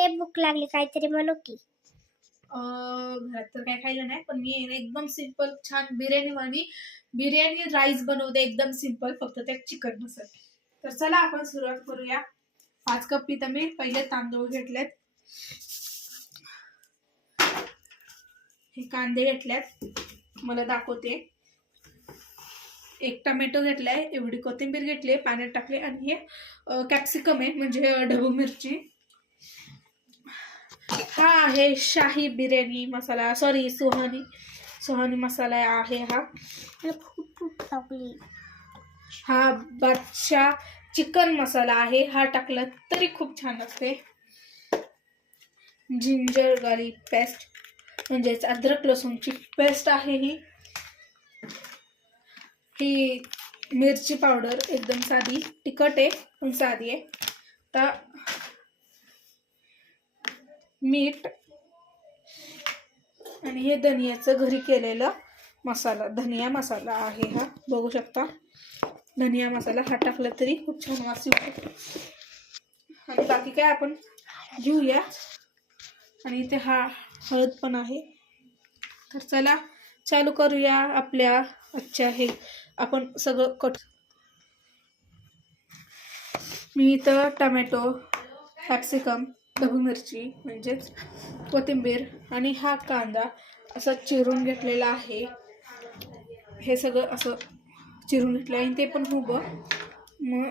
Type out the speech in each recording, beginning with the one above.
लय भूक लागली, काहीतरी म्हणू की. घरात तर काय खायला नाही, पण मी एकदम सिंपल छान बिर्याणी राईस बनवते, एकदम सिंपल, फक्त त्यात चिकन नसेल. तर चला आपण सुरुवात करूया. 5 कप इथं मी पहिले तांदूळ घेतलेत, हे कांदे घेतल्यात, मला दाखवते. 1 टमॅटो घेतलाय, एवढी कोथिंबीर घेतली, पाण्यात टाकले, आणि हे कॅप्सिकम आहे, म्हणजे ढबू मिरची. हा आहे शाही बिर्याणी मसाला, सॉरी सुहानी मसाला आहे हा. हा बादशाह चिकन मसाला आहे, हा टाकला तरी खूप छान असते. जिंजर गार्लिक पेस्ट, म्हणजेच अद्रक लसूणची पेस्ट आहे ही मिरची पावडर एकदम साधी, तिखट आहे पण साधी आहे. तर मीठ, आणि हे धनियाचं घरी केलेलं मसाला, धनिया मसाला आहे हा, बघू शकता. धनिया मसाला हा टाकला तरी खूप छान वास येतो. आणि बाकी काय आपण घेऊया. आणि इथे हा हळद पण आहे. तर चला चालू करूया आपल्या आजच्या हे आपण सगळं मी इथं टमॅटो, कॅप्सिकम, ढबू मिरची म्हणजेच कोथिंबीर आणि हा कांदा असं चिरून घेतलेला आहे. हे सगळं असं चिरून घेतलं आहे, ते पण उभं. मग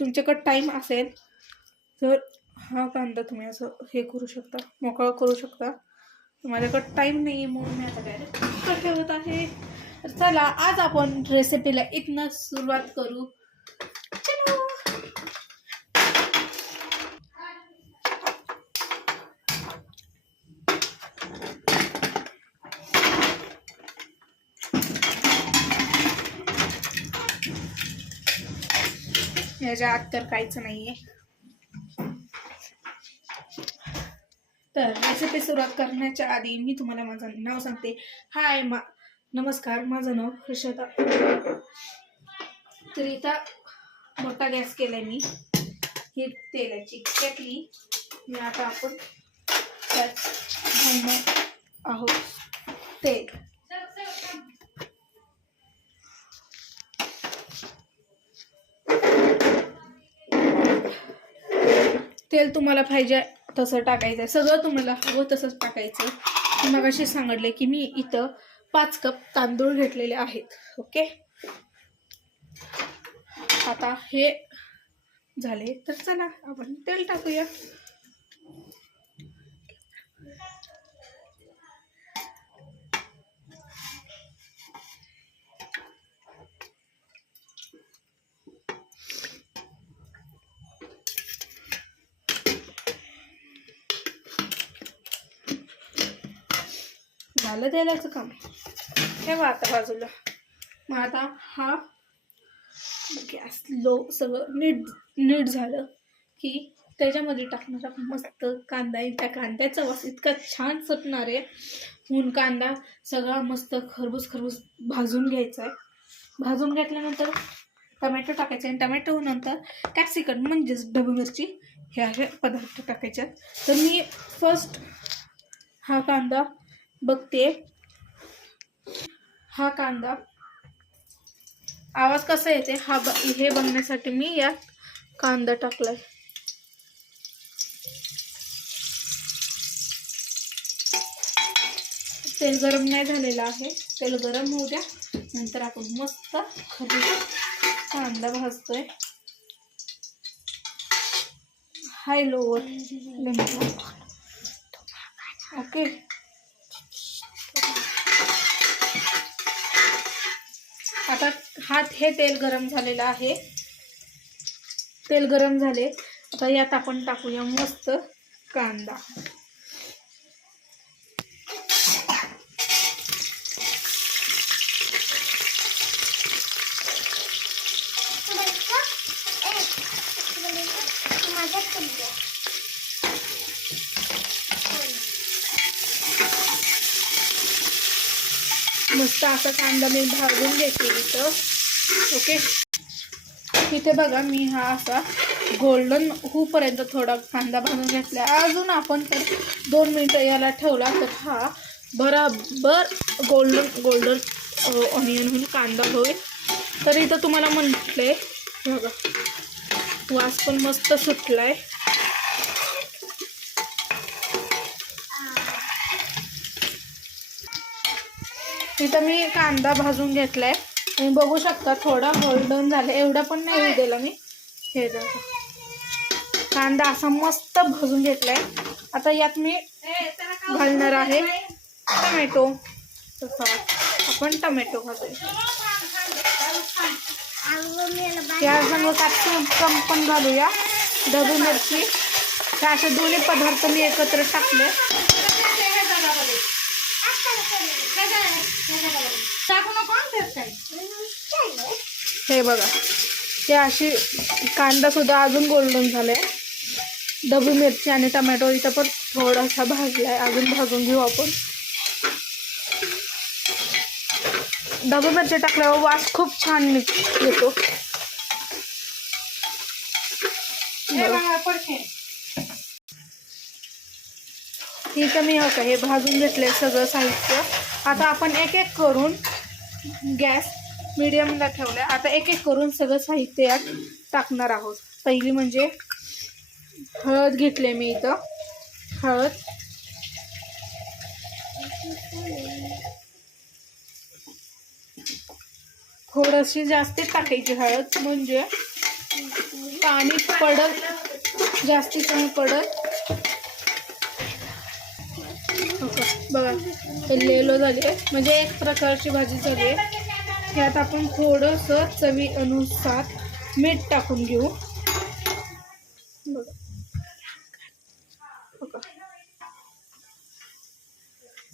तुमच्याकडे टाईम असेल तर हा कांदा तुम्ही असं हे करू शकता, मोकळा करू शकता. माझ्याकडे टाईम नाही आहे म्हणून मी आता डायरेक्ट ठेवत आहे. तर चला आज आपण रेसिपीला इथनं सुरुवात करू. याच्या आत तर काहीच नाहीये. तर रेसिपी सुरुवात करण्याच्या आधी मी तुम्हाला माझं नाव सांगते. हाय, नमस्कार, माझं नाव हर्षदा. तर इथं मोठा गॅस केलाय मी, ही तेलाची केटली. मी आता आपण त्यात घालणार आहोत तेल. तेल तुम्हाला पाहिजे तसं टाकायचं, सगळं तुम्हाला हवं तसंच टाकायचं. मी मगाशी सांगितले की मी इथं 5 कप तांदूळ घेतलेले आहेत. ओके, आता हे झाले तर चला आपण तेल टाकूया. झालं तेलाचं काम, ठेवा आता बाजूला. मग आता हा गॅस लो, सगळं नीट झालं की त्याच्यामध्ये टाकणार आपण मस्त कांदा. त्या कांद्याचा वास इतका छान सुटणार आहे म्हणून कांदा सगळा मस्त खरबूस भाजून घ्यायचा आहे. भाजून घेतल्यानंतर टमॅटो टाकायचे, आणि टमॅटो नंतर कॅप्सिकम म्हणजेच ढबू मिरची, हे असे पदार्थ टाकायचे. तर मी फर्स्ट हा कांदा बघते. हा कांदा आवाज कसा येते हे बघण्यासाठी मी यात कांदा टाकलाय. तेल गरम नाही झालेलं आहे, तेल गरम होऊ द्या, नंतर आपण मस्त कांदा भाजतोय हाय लोवर फ्लेमला. ओके, आता हे तेल गरम झालेलं आहे. तेल गरम झाले, आता यात आपण टाकूया मस्त कांदा. मस्त असा कांदा मी भाजून घेते इथं. ओके, इथे बघा मी हा असा गोल्डन होईपर्यंत थोडा कांदा भाजून घेतला. अजून आपण तर 2 मिनटं याला ठेवला तर हा बराबर गोल्डन ऑनियन होईल, कांदा होईल. तर इथं तुम्हाला म्हटले बघा वास पण मस्त सुटलाय. इथं मी कांदा भाजून घेतलाय. तुम्ही बघू शकता थोडा गोल्डन झालं, एवढं पण नाही होऊ दिला मी. हे बघा कांदा असा मस्त भाजून घेतलाय. आता यात मी घालणार आहे टमॅटो. आपण टमॅटो घालूया. या संग कॅप्सिकम पण घालूया, ढबू मिरची. हे असे दोन्ही पदार्थ मी एकत्र टाकले. हे बघा हे अशी कांदा सुद्धा अजून गोल्डन झालाय. ढबू मिरची आणि टमॅटो इथं पण थोडासा भाजलाय, अजून भाजून घेऊ आपण. ढबू मिरची टाकल्यावर वास खूप छान येतो. ठीक आहे, मी हे भाजून घेतले सगळं साहित्य. आता आपण एक एक करून गॅस मीडियमला ठेवलाय. आता एक एक करून सगळं साहित्य यात टाकणार आहोत. पहिली म्हणजे हळद घेतले मी इथं. हळद थोडीशी जास्त टाकायची हळद, म्हणजे पाणी पडत जास्ती कमी पडत. बघा येलो झाली म्हणजे एक प्रकारची भाजी झाली आहे. यात आपण थोडंसं चवीनुसार मीठ टाकून घेऊ. बघा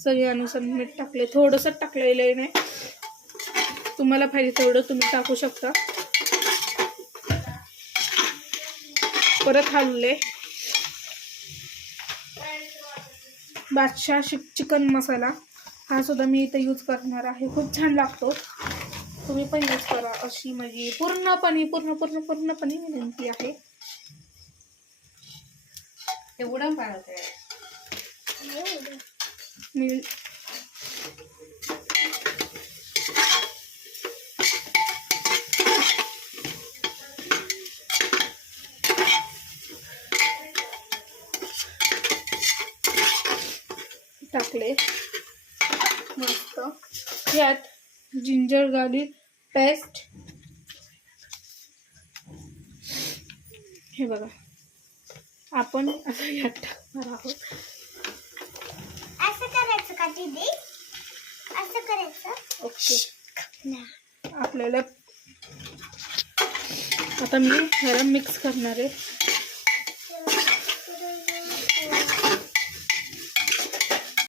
चवीनुसार मीठ टाकले, थोडंसं टाकलेलं नाही. तुम्हाला पाहिजे तेवढं तुम्ही टाकू शकता. परत हलवले. बादशाह चिकन मसाला हा सुद्धा मी इथे यूज करणार आहे. खूप छान लागतो, तुम्ही पण यूज करा अशी माझी पूर्णपणे विनंती आहे. एवढं पाळत मी टाकले मस्त. यात जिंजर गार्लिक पेस्ट. हे बघा आपण असं यात टाकणार आहोत. असं करायचं का दीदी? असं करायचं. ओके, आपल्याला आता मी ह्याला मिक्स करणार आहे.